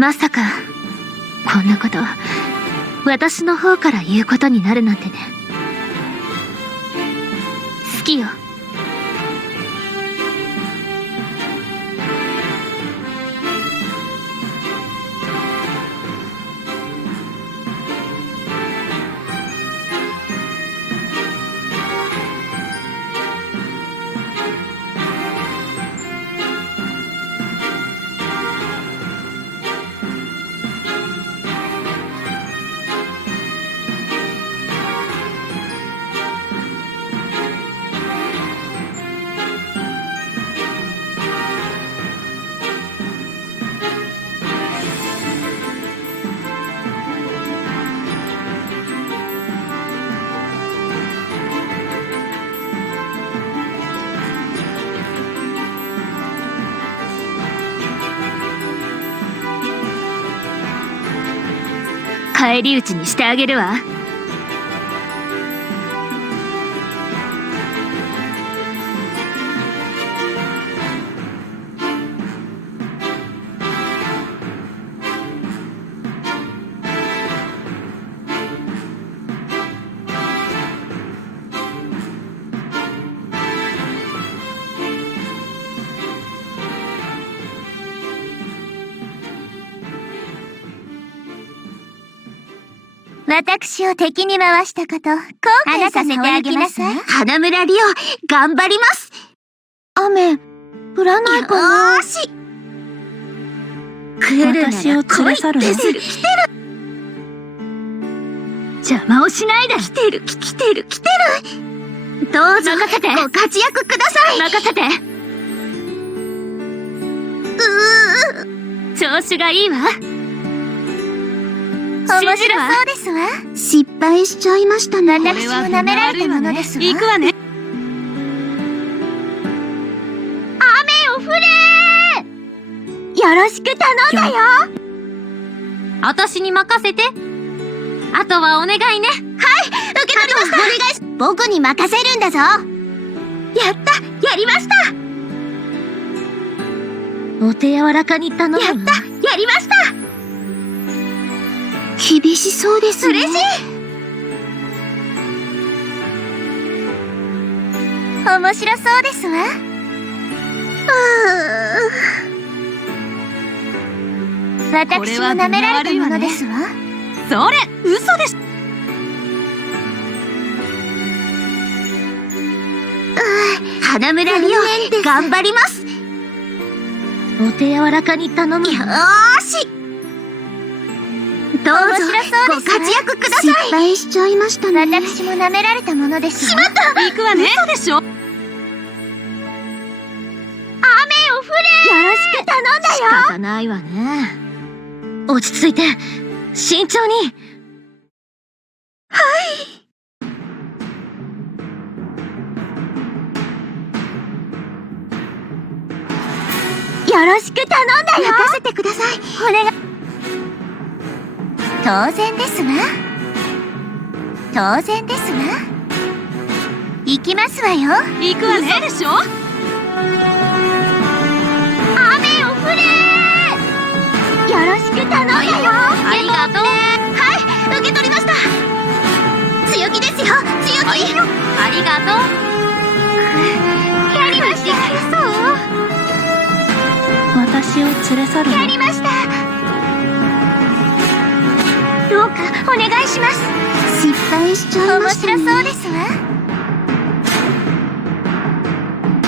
まさかこんなこと私の方から言うことになるなんてね。好きよ。返り討ちにしてあげるわ。私を敵に回したこと、後悔させてあげますわ。花村里央、頑張ります。雨、降らないかな。よーし。来るなら私を連れ去るの。来てる。邪魔をしないで。来てる。どうぞ任せてご活躍ください。任せて。調子がいいわ。面白そうですわ。失敗しちゃいましたね。私も舐められたものですわ。行くわね。雨を降れ。よろしく頼んだよ。私に任せて。あとはお願いね。受け取りました。お願いし。僕に任せるんだぞ。やりました。お手柔らかに頼むわ。やりました。厳しそうですね。嬉しい。面白そうですわ。私も舐められたものですわ。それ嘘です。花村里央、頑張ります。お手柔らかに頼む。よーし。どうぞ面白そうですわ。ご活躍ください。失敗しちゃいましたね。私も舐められたものですわ。しまった。行くわね。嘘でしょ。雨を降れ。よろしく頼んだよ。仕方ないわね。落ち着いて、慎重に。よろしく頼んだよ。任せてください。お願い。当然ですわ。当然ですわ。行きますわよ。行くわね。嘘でしょ。雨を降れ。よろしく頼んだよ。ありがとう。はい、受け取りました。強気ですよ。強気。ありがとう。やりました。そう。私を連れ去るの。やりました。どうかお願いします。失敗しちゃい面ましたね。白そうですわ。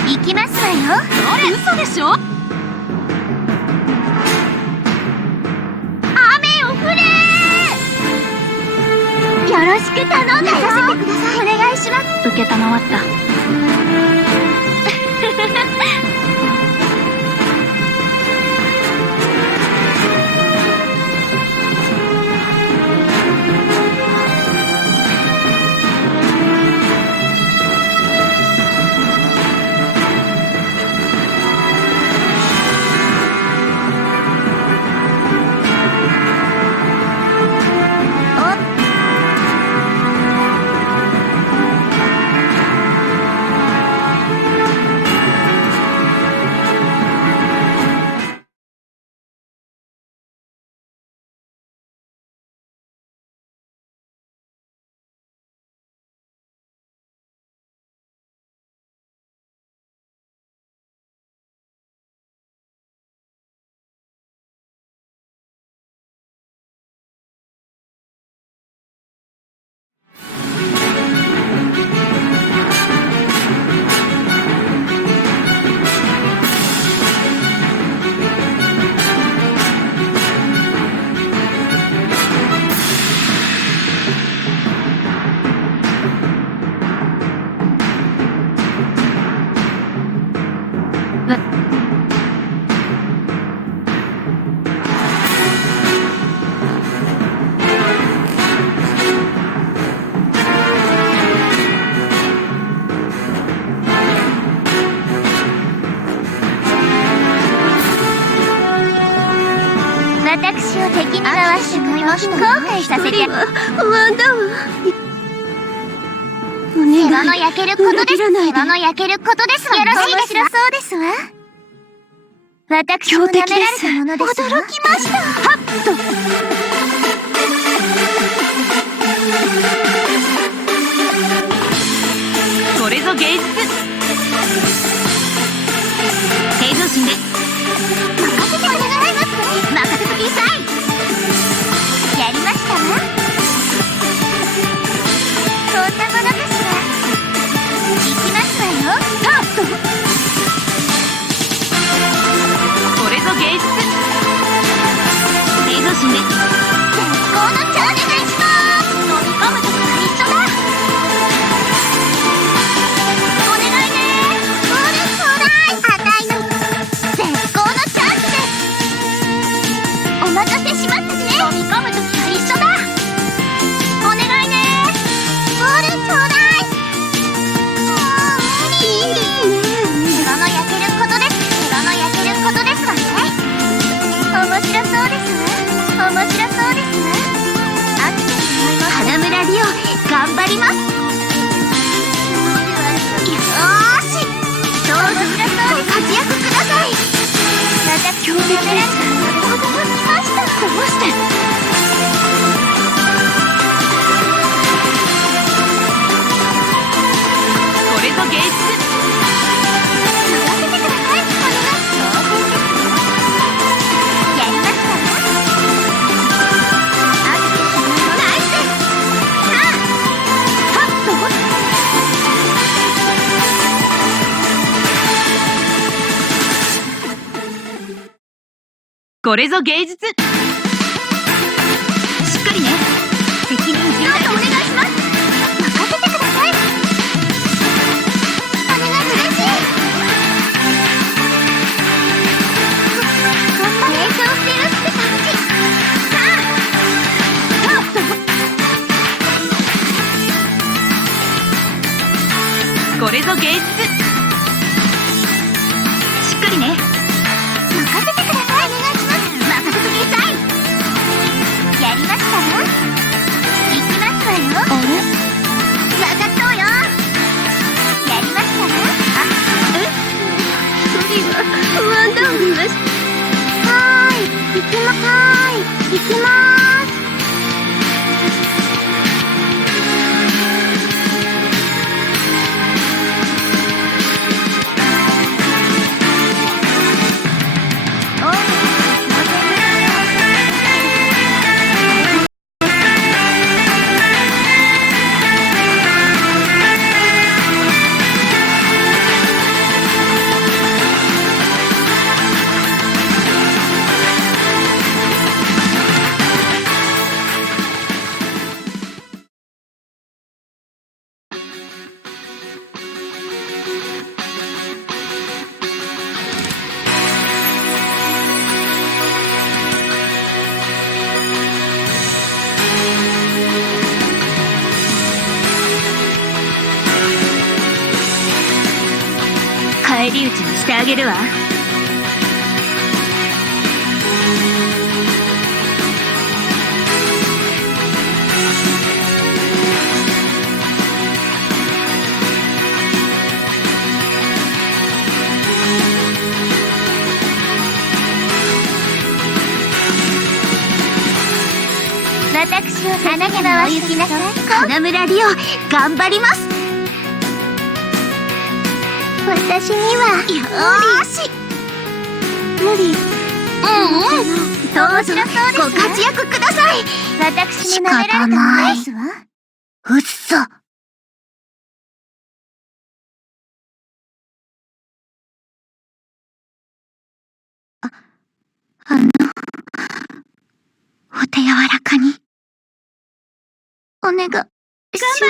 行きますわよ。それ嘘でしょ。雨を降れ。よろしく頼んだよ。任せてください。お願いします。受けたまわった。後悔させて。不安だわ。世話の焼けることです。世話の焼けることですわ。よろしいですわ。そうですわ。私も舐められたものですわ。驚きました。はっと。これぞ芸術。平常心で任せてお願います。任せときさい。やりましたわ。こんなものかしら。行きますわよ。はっと。これぞ芸術。平常心で絶好のチャンス。お願いします。飲み込むときは一緒だ。お願いね。そうですそうだい。あたいの絶好のチャンスです。お待たせしますね。飲み込むときは一緒だ。お願いね。そうですそうだい。いいですね。世話の焼けることです。世話の焼けることですわね。面白そうですわ。面白そうですわ。飽きてしまいます。花村リオ頑張ります。よーし。どうぞご活躍ください。私も食べられたので驚きました。どうして。これぞ芸術。任せてください。お願い。当然ですわ。やりましたわ。飽きてしまいます。ナイスです。さあ。はっと。これぞ芸術。しっかりね。責任重大。どうぞお願いします。任せてください。お願い嬉しい。頑張れ。成長してるって感じ。さあ。はっと。これぞ芸術。しっかりね。任せてください。お願いします。任せてください。やりましたわ。行きますわよ。あれ。わかっとうよ。やりましたわ。無理は不安だわ。はーい。行きまーい。行きまーす。返り討ちにしてあげるわ。私を花山を行きなさい。花村リオ頑張ります。私にはよーし。無理。どうぞご活躍ください。私も舐められたのですわ。うっそ。お手柔らかに。お願い。頑張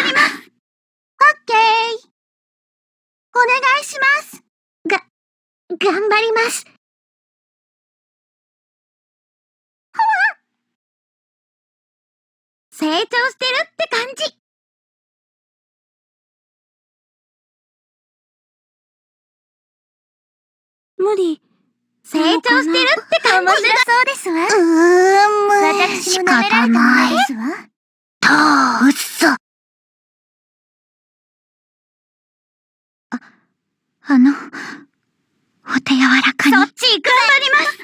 ります。オッケー。お願いします。頑張ります。成長してるって感じ。無理成長してるって感じ。面白そうですわ。私も舐められたものですわ。うっそ。お手柔らかに。そっち頑張ります。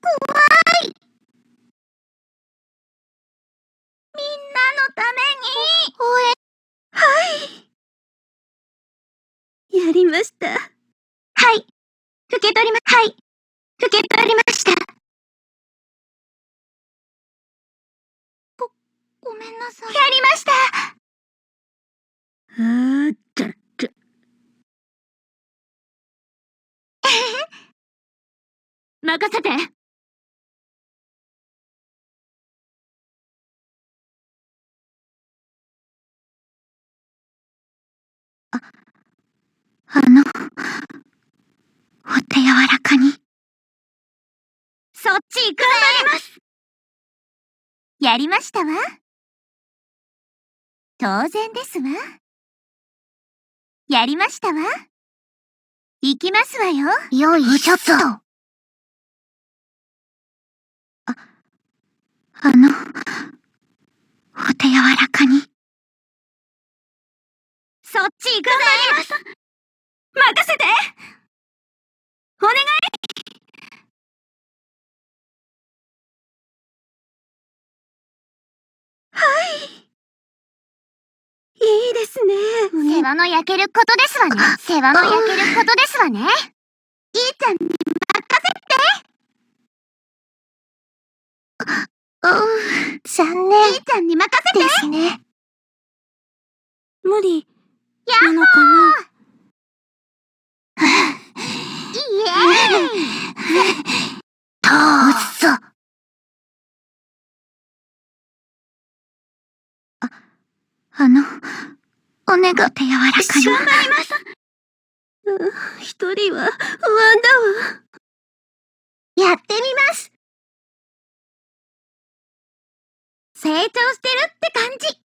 怖い。みんなのために。はい。やりました。はい。受け取りました。ごめんなさい。やりました。任せて。お手柔らかに。そっち頑張ります。やりましたわ。当然ですわ。やりましたわ。行きますわよ。よいしょっと。お手柔らかに。そっち頑張ります。任せて。お願い。いいですね。世話の焼けることですわね。世話の焼けることですわね。いいちゃんに任せて。残念。いいちゃんに任せて。ですね。無理なのかな。イエーイ。うっそ。お願い。手柔らかに。頑張ります。一人は不安だわ。やってみます。成長してるって感じ。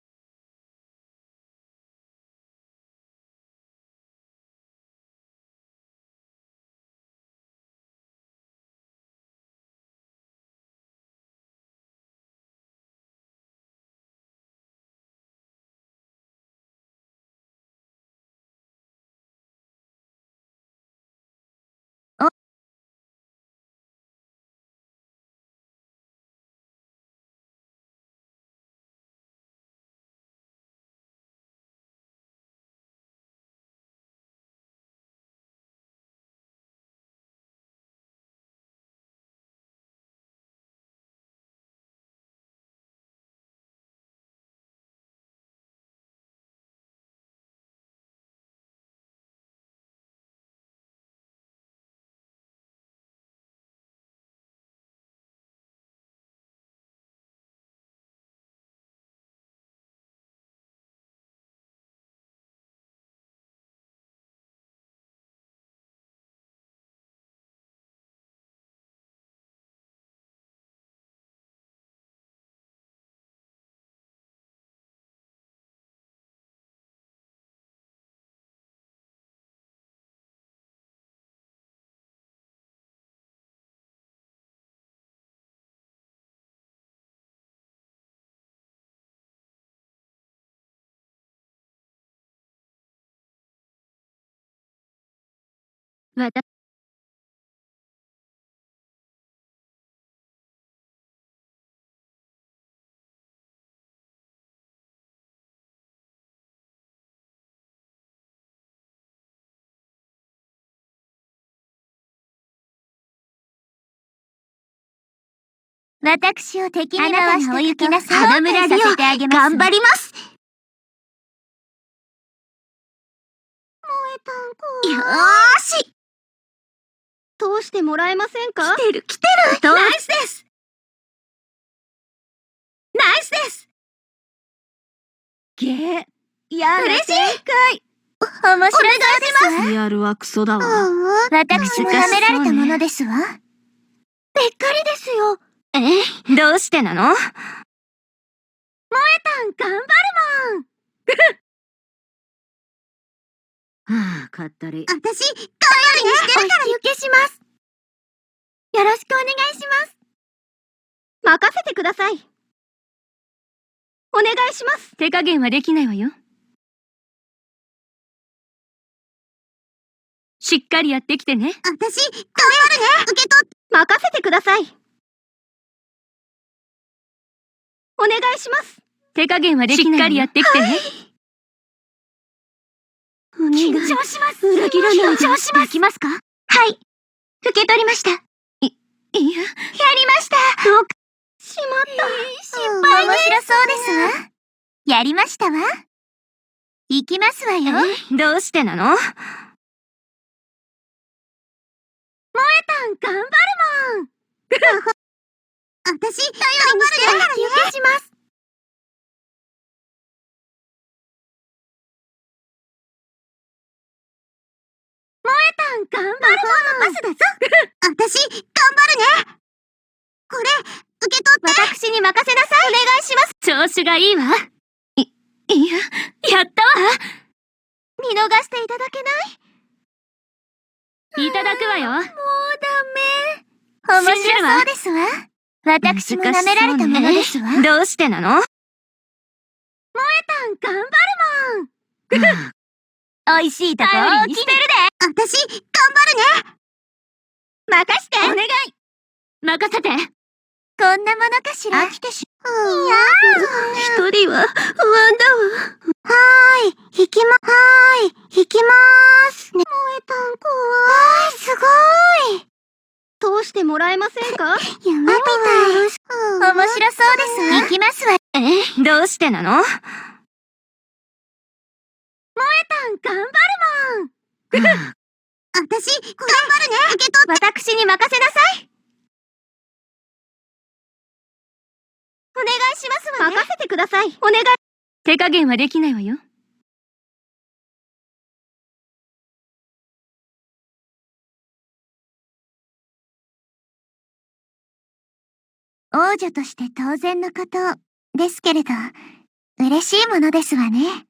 私を敵に回してお行きなさい。花村リオ、頑張ります。萌えたんこ。よーし。通してもらえませんか？来てる。ナイスです。ナイスです。嬉しい。面白そうですわ。リアルはクソだわ。私も舐められたものですわ。べっかりですよ。どうしてなの？萌えたん頑張るもん。はあ、かったり。私、頑張るね。お引き受けします。よろしくお願いします。任せてください。お願いします。手加減はできないわよ。しっかりやってきてね。私、頑張るね。受け取って。任せてください。お願いします。手加減はできないわよ。しっかりやってきてね。はい、緊張します。裏切らないで。緊張します。できますか？はい。受け取りました。いや。やりました。どうか。しまった。失敗です。面白そうですわ。やりましたわ。行きますわよ。どうしてなの？萌たん、頑張るもん。私、頼りにしてるからね。お引き受けします。萌たん、頑張るもんのパスだぞ。私、頑張るね。これ、受け取って。私に任せなさい。お願いします。調子がいいわ。いや、やったわ。見逃していただけない？いただくわよ。もうダメ。面白そうですわ。私も舐められたものですわ。どうしてなの？萌たん、頑張るもん。美味しいとこを決めるで。私、頑張るね。任して。お願い。任せて。こんなものかしら。飽きてしまう。いやー。一人は不安だわ。引きまーす。ね、萌たん怖い。すごい。通してもらえませんか？夢みたい。面白そうですわ。行きますわ。どうしてなの？萌たん、頑張るもん。私、頑張るね。受け取って。私に任せなさい。お願いしますわね。任せてください。お願い。手加減はできないわよ。王女として当然のことですけれど、嬉しいものですわね。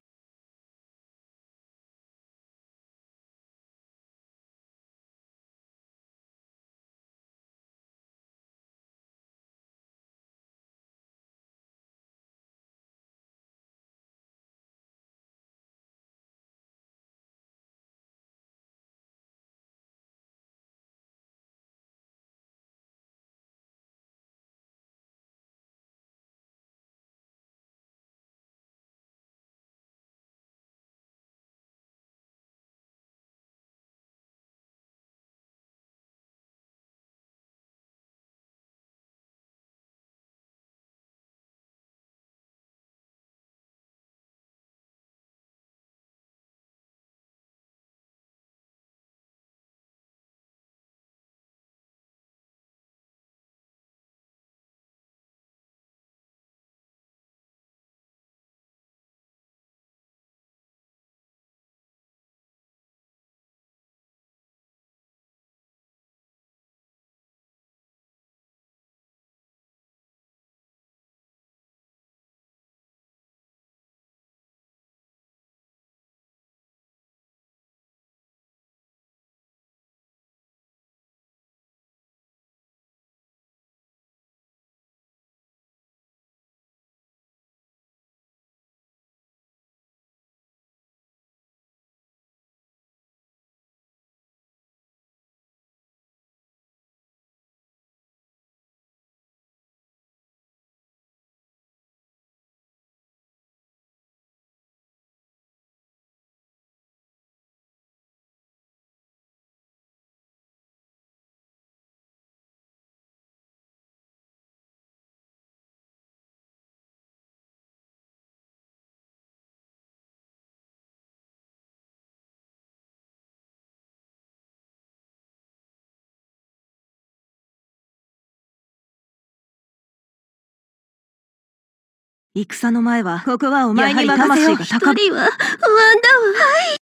戦の前は、ここはお前に任せよう。一人は不安だわ。はい。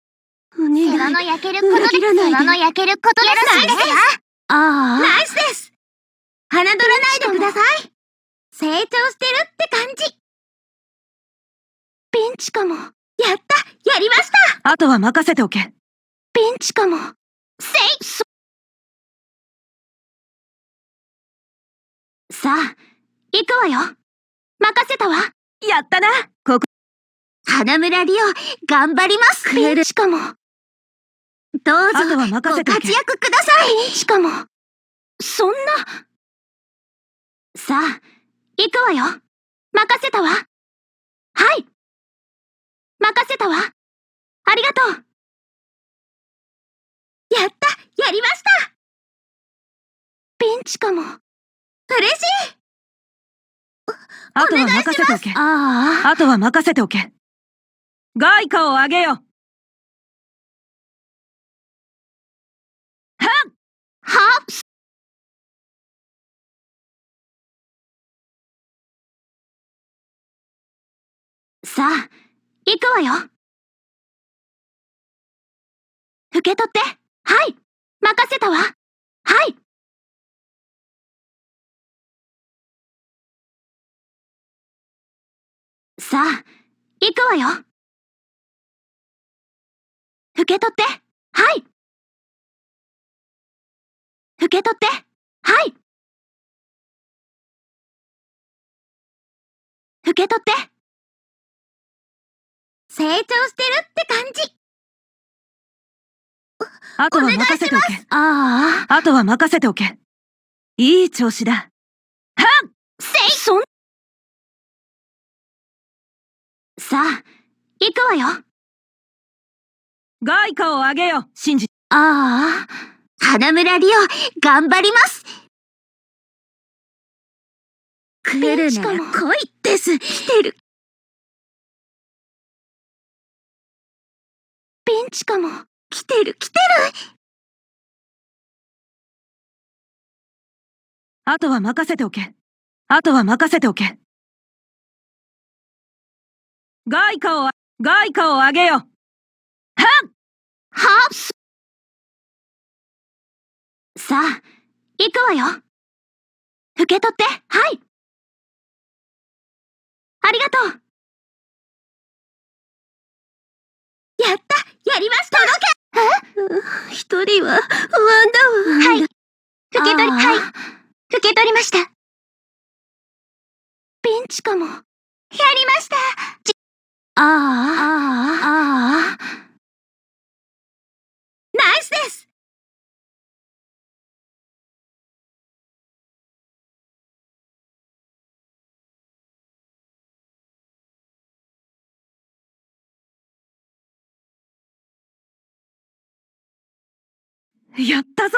世話の焼けることで、世話の焼けることですね。ああ。ナイスです。侮らないでください。成長してるって感じ。ピンチかも。やった、やりました。あとは任せておけ。ピンチかも。せいさあ、行くわよ。任せたわ。やったな。ここ。花村リオ、頑張ります。ピンチかも。どうぞ、あとは任せておけ。ご活躍ください。ピンチかも。そんな。さあ、行くわよ。任せたわ。はい。任せたわ。ありがとう。やった、やりました。ピンチかも。嬉しい。あとは任せておけ。ああ。あとは任せておけ。外貨を上げよ。はさあ、行くわよ。受け取って。はい。任せたわ。はい。さあ、行くわよ。受け取って。はい。受け取って。はい。受け取って。成長してるって感じ。あとは任せておけ。ああ。あとは任せておけ。いい調子だ。そん。さあ、行くわよ。外貨を上げよ。信じ。ああ。花村リオ、頑張ります。来るなら来いです。来てる。ピンチかも。来てる来てる。あとは任せておけ。あとは任せておけ。外貨を上げよ。さあ、行くわよ。受け取って。はい。ありがとう。やった、やりました。一人は不安だわ。はい。受け取りました。ピンチかも。やりました。ああ。ナイスです。やったぞ。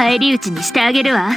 返り討ちにしてあげるわ。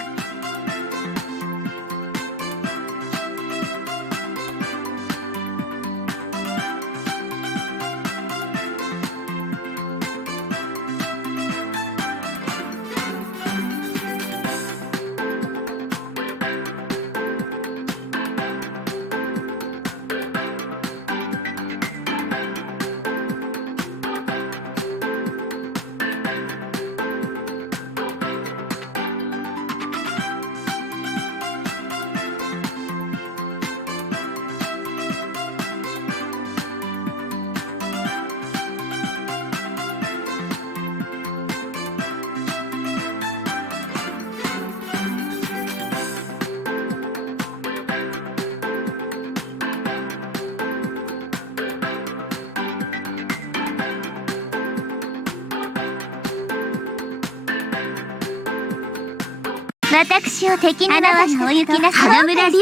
私を敵に回しお行きなさい。花村リオ、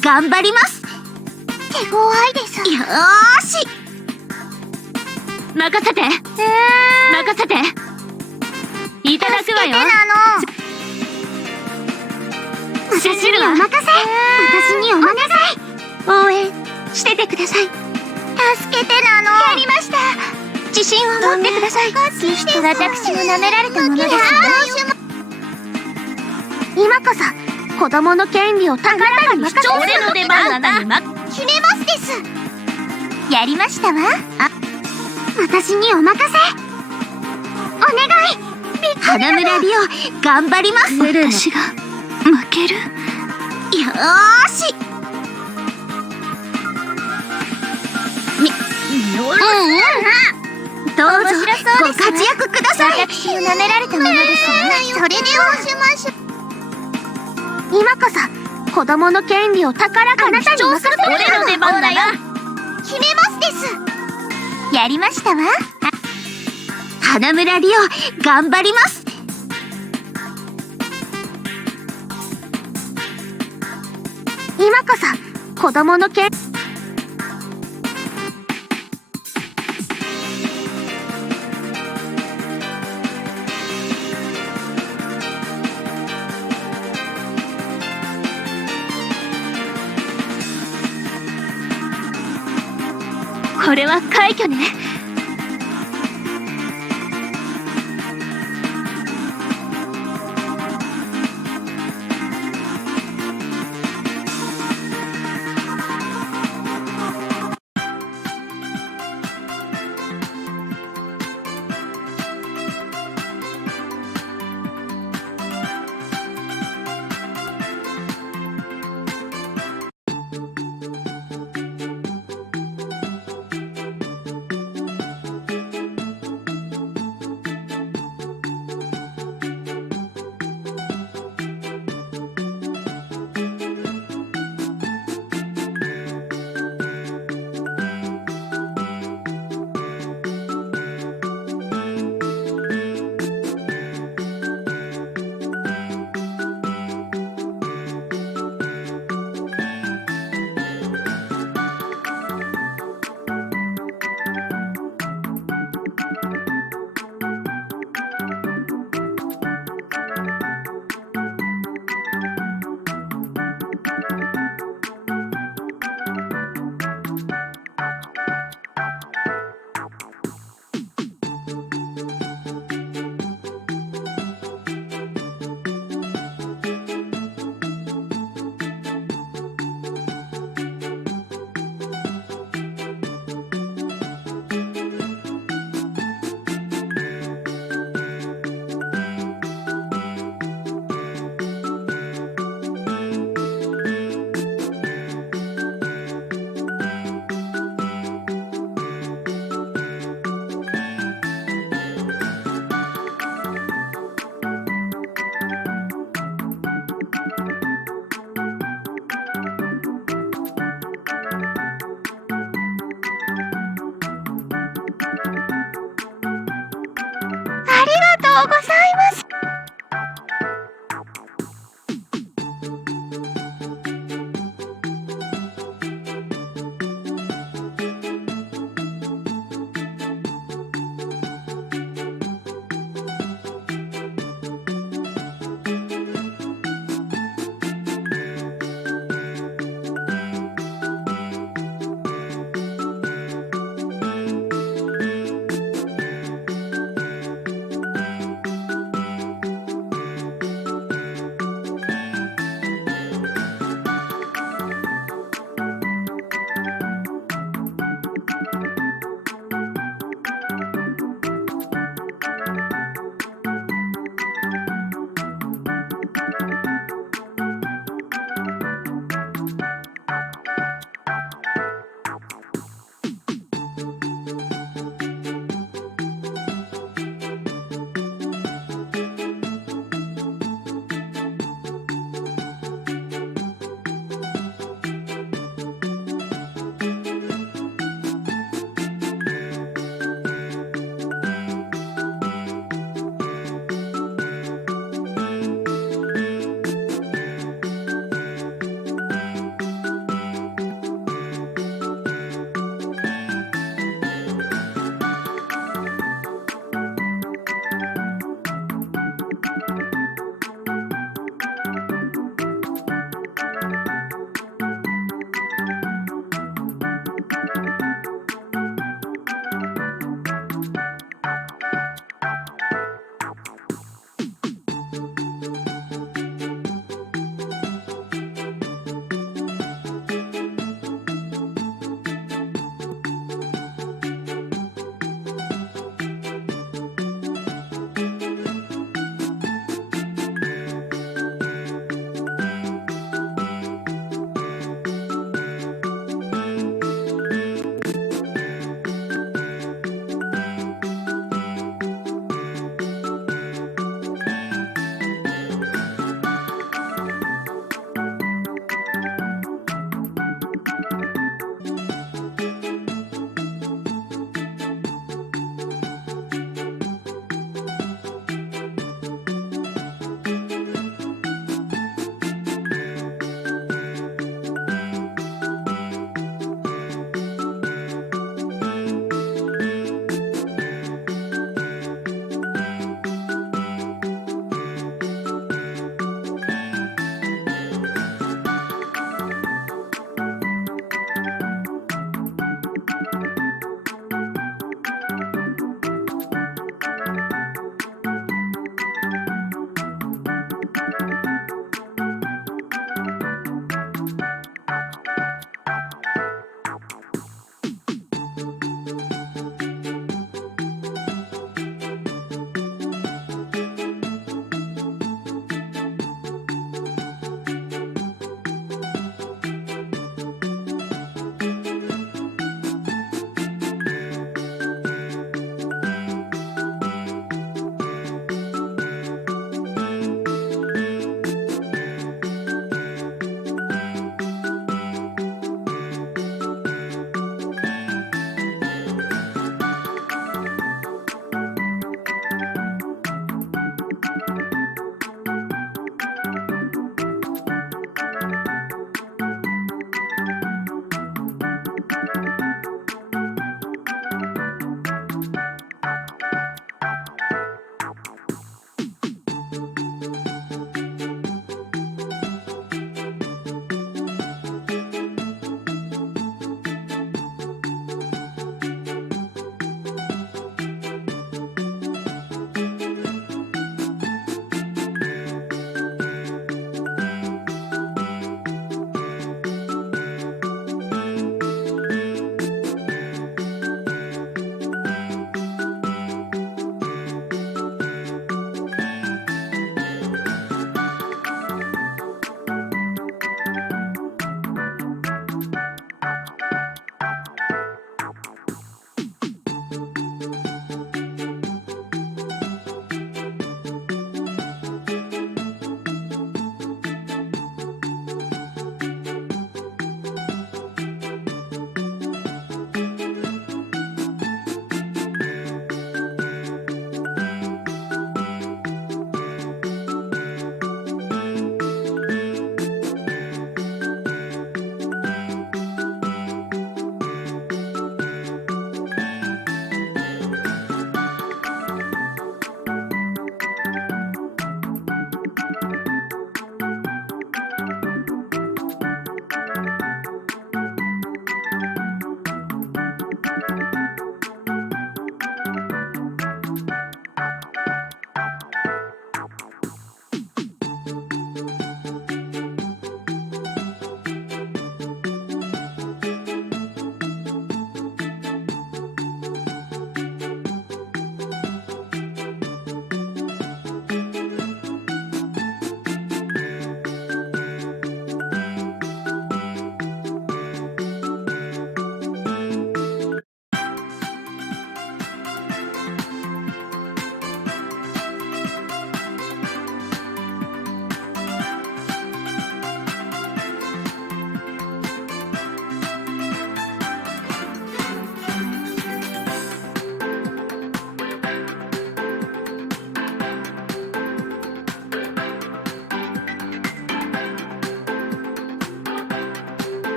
頑張ります。手強いです。よーし、任せて。任せて。いただくわよ。私にお任せ。私にお任せ。応援しててください。助けてなの。やりました。自信を持ってください。私を舐められたものです。今こそ子供の権利を高らかに主張するの出番だな。決めますです。やりましたわ。私にお任せ。お願い。花村リオ、頑張ります。私が負ける。よーし。どうぞご活躍ください。私を舐められたものですわ。それではしましょう。今こそ子供の権利を高らかに主張する俺の出番だな。決めますです。やりましたわ。花村リオ、頑張ります。今こそ子供の権利。これは快挙ね。ありがとうございます。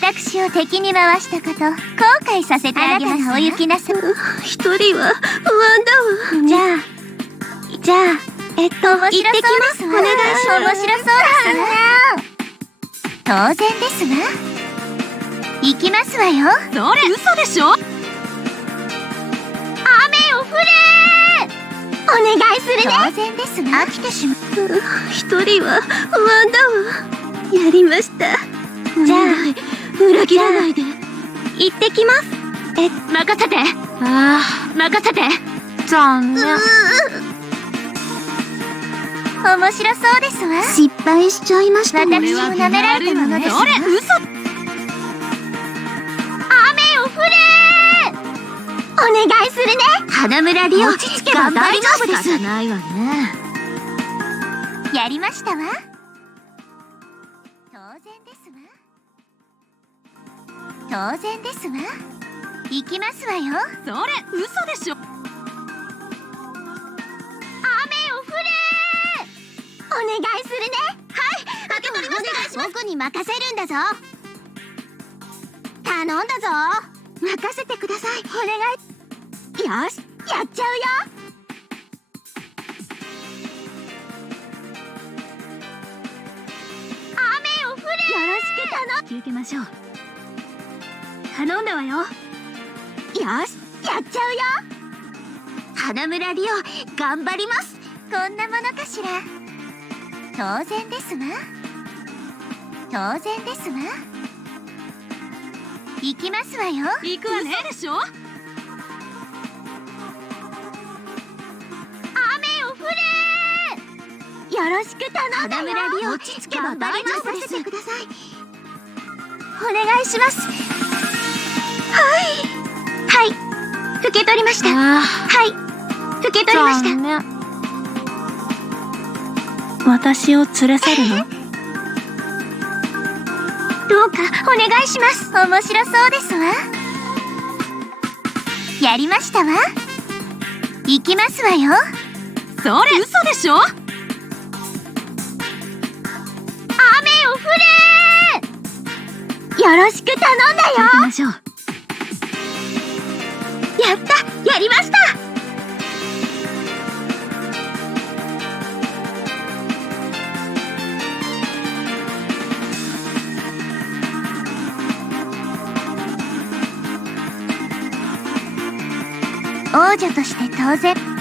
私を敵に回したこと後悔させてあげます。あなたがお行きなさい。一人は不安だわ。じゃあ、面白そうですわ。お願いします。面白そうですわ。当然ですわ。行きますわよ。それ嘘でしょ。雨を降れお願いするね。当然ですわ。飽きてしまう。一人は不安だわ。やりました。じゃあ、裏切らないで。行ってきます。任せて。任せて。残念。面白そうですわ。失敗しちゃいましたね。私を舐められたものですわ。それ嘘。雨を降れお願いするね。花村リオ落ち着けば頑張ります大丈夫です。ないわね。やりましたわ。当然ですわ。当然ですわ。行きますわよ。それ嘘でしょ。雨を降れお願いするね。はい、受け取りました。僕に任せるんだぞ。頼んだぞ。任せてください。お願い。よし、やっちゃうよ。雨を降れよろしく引き受けましょう。頼んだわよ。よし、やっちゃうよ。花村リオ頑張ります。こんなものかしら。当然ですわ。当然ですわ。行きますわよ。行くわねでしょ。雨を降れよろしく頼んだよ。花村リオ落ち着けば頑張ります任せてください。お願いします。はい、受け取りました。はい、受け取りました。残念。私を連れ去るの？どうかお願いします。面白そうですわ。やりましたわ。行きますわよ。それ嘘でしょ。雨を降れよろしく頼んだよ。行きましょう。やった、やりました。王女として当然。